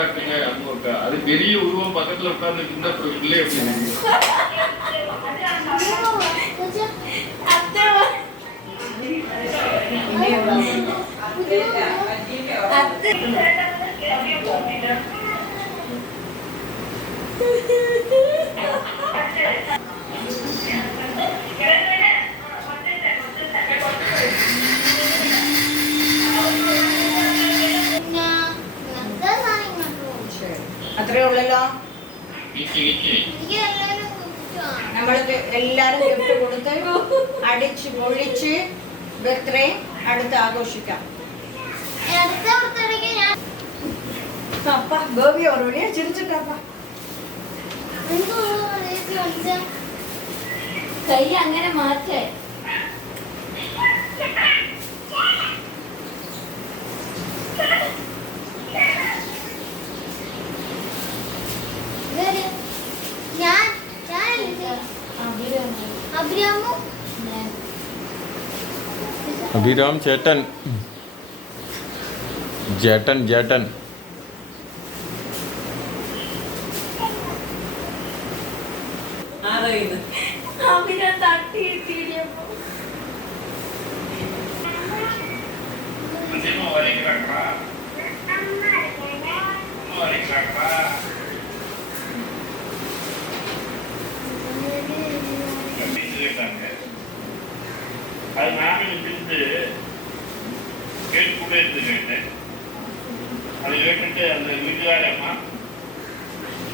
காட்டுங்க அம்மாக்கா. அது பெரிய உருவம் பக்கத்துல உட்கார்ந்து இருந்தா பிள்ளை எப்படி അത്രേ ഉള്ളല്ലോ. നമ്മൾക്ക് എല്ലാരും ഗിഫ്റ്റ് കൊടുത്ത് അടിച്ച് പൊളിച്ച് ബർത്ത്ഡേ അടുത്ത് ആഘോഷിക്കാം. അപ്പ ഗോപി ഓർമ്മ ചിരിച്ചിട്ടപ്പ കൈ അങ്ങനെ മാറ്റേ. അഭിരാം ചേട്ടൻ ജേട്ടൻ ജേട്ടൻ അഭിരാം തട്ടി ഇട്ടിയപ്പോ அது நானும் பிடித்து கேட்டு கூட இருந்து கேட்டேன். அதை கேட்டுட்டு அந்த வீட்டுக்காரம்மா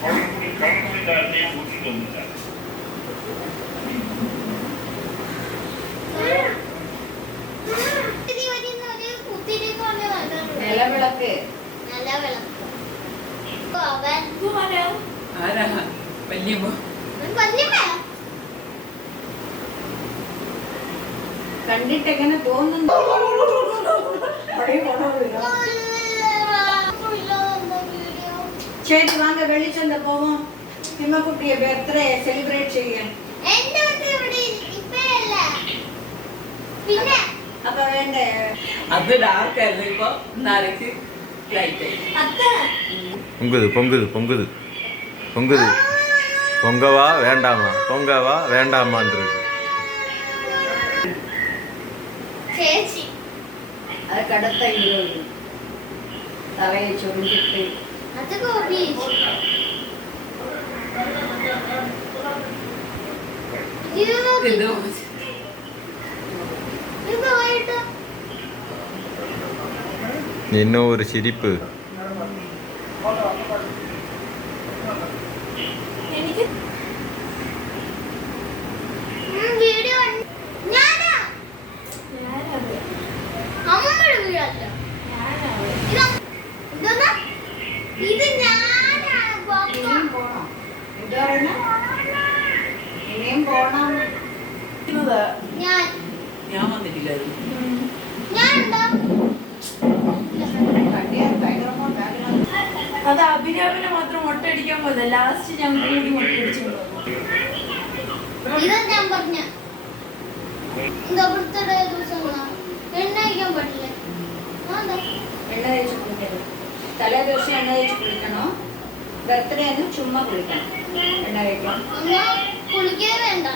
கடற்குடி தாரத்தையும் கூட்டிட்டு வந்துட்டாங்க. നിലവിളക്ക് കണ്ടിട്ട് എങ്ങനെ തോന്നുന്നു? ശരി വാങ്ങ വെളിച്ചെന്ത പോവാം. ഹിമക്കുട്ടിയെ ബർത്ത്ഡേ സെലിബ്രേറ്റ് ചെയ്യാൻ. അപ്പൊ വേണ്ടേ? അത് ഡാർക്ക് ആയിരുന്നു, ഇപ്പൊ നാളേക്ക് ലൈറ്റ്. பொங்குது பொங்குது பொங்குது பொங்குது. பொங்கவா வேண்டாமா பொங்கவா வேண்டாமான்றது. അത് കടുത്ത ഇരുപത് തറയെ ചൊറിഞ്ഞിട്ട് இன்னும் ஒரு சிரிப்பு. ഇനിയും പോണം. ഞാൻ വന്നിട്ടില്ലായിരുന്നു. അത് അഭിരാമിനെ മാത്രം മുട്ടടിക്കാൻ പോലെ ലാസ്റ്റ് ഞങ്ങൾ കൂടി മുട്ടടിച്ചു. ഞാൻ പറഞ്ഞ എണ്ണ കഴിക്കാൻ പറ്റില്ല. എണ്ണ തേച്ച് കുളിക്കരുത്. തലേ ദിവസം എണ്ണ തേച്ച് കുളിക്കണോ? ബർത്ത്ഡേ എന്ന് ചുമ്മാ കുളിക്കണം. എണ്ണ കഴിക്കണം. കുളിക്കേ വേണ്ട.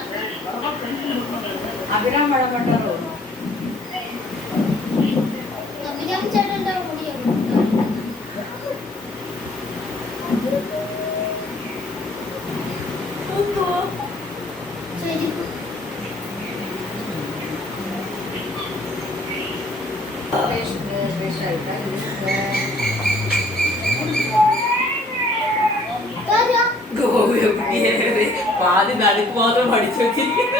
അഭിരാം വളമട്ടാറോ? അഭിരാം ചേട്ടൻ്റെ പാതി നടുക്ക് മാത്രം പഠിച്ചു വെച്ചിരിക്കുന്നു.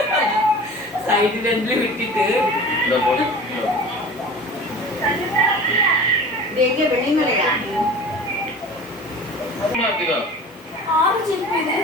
സൈഡിൽ രണ്ടിൽ വിട്ടിട്ട് ആറ് ചെരുപ്പ് ഇത്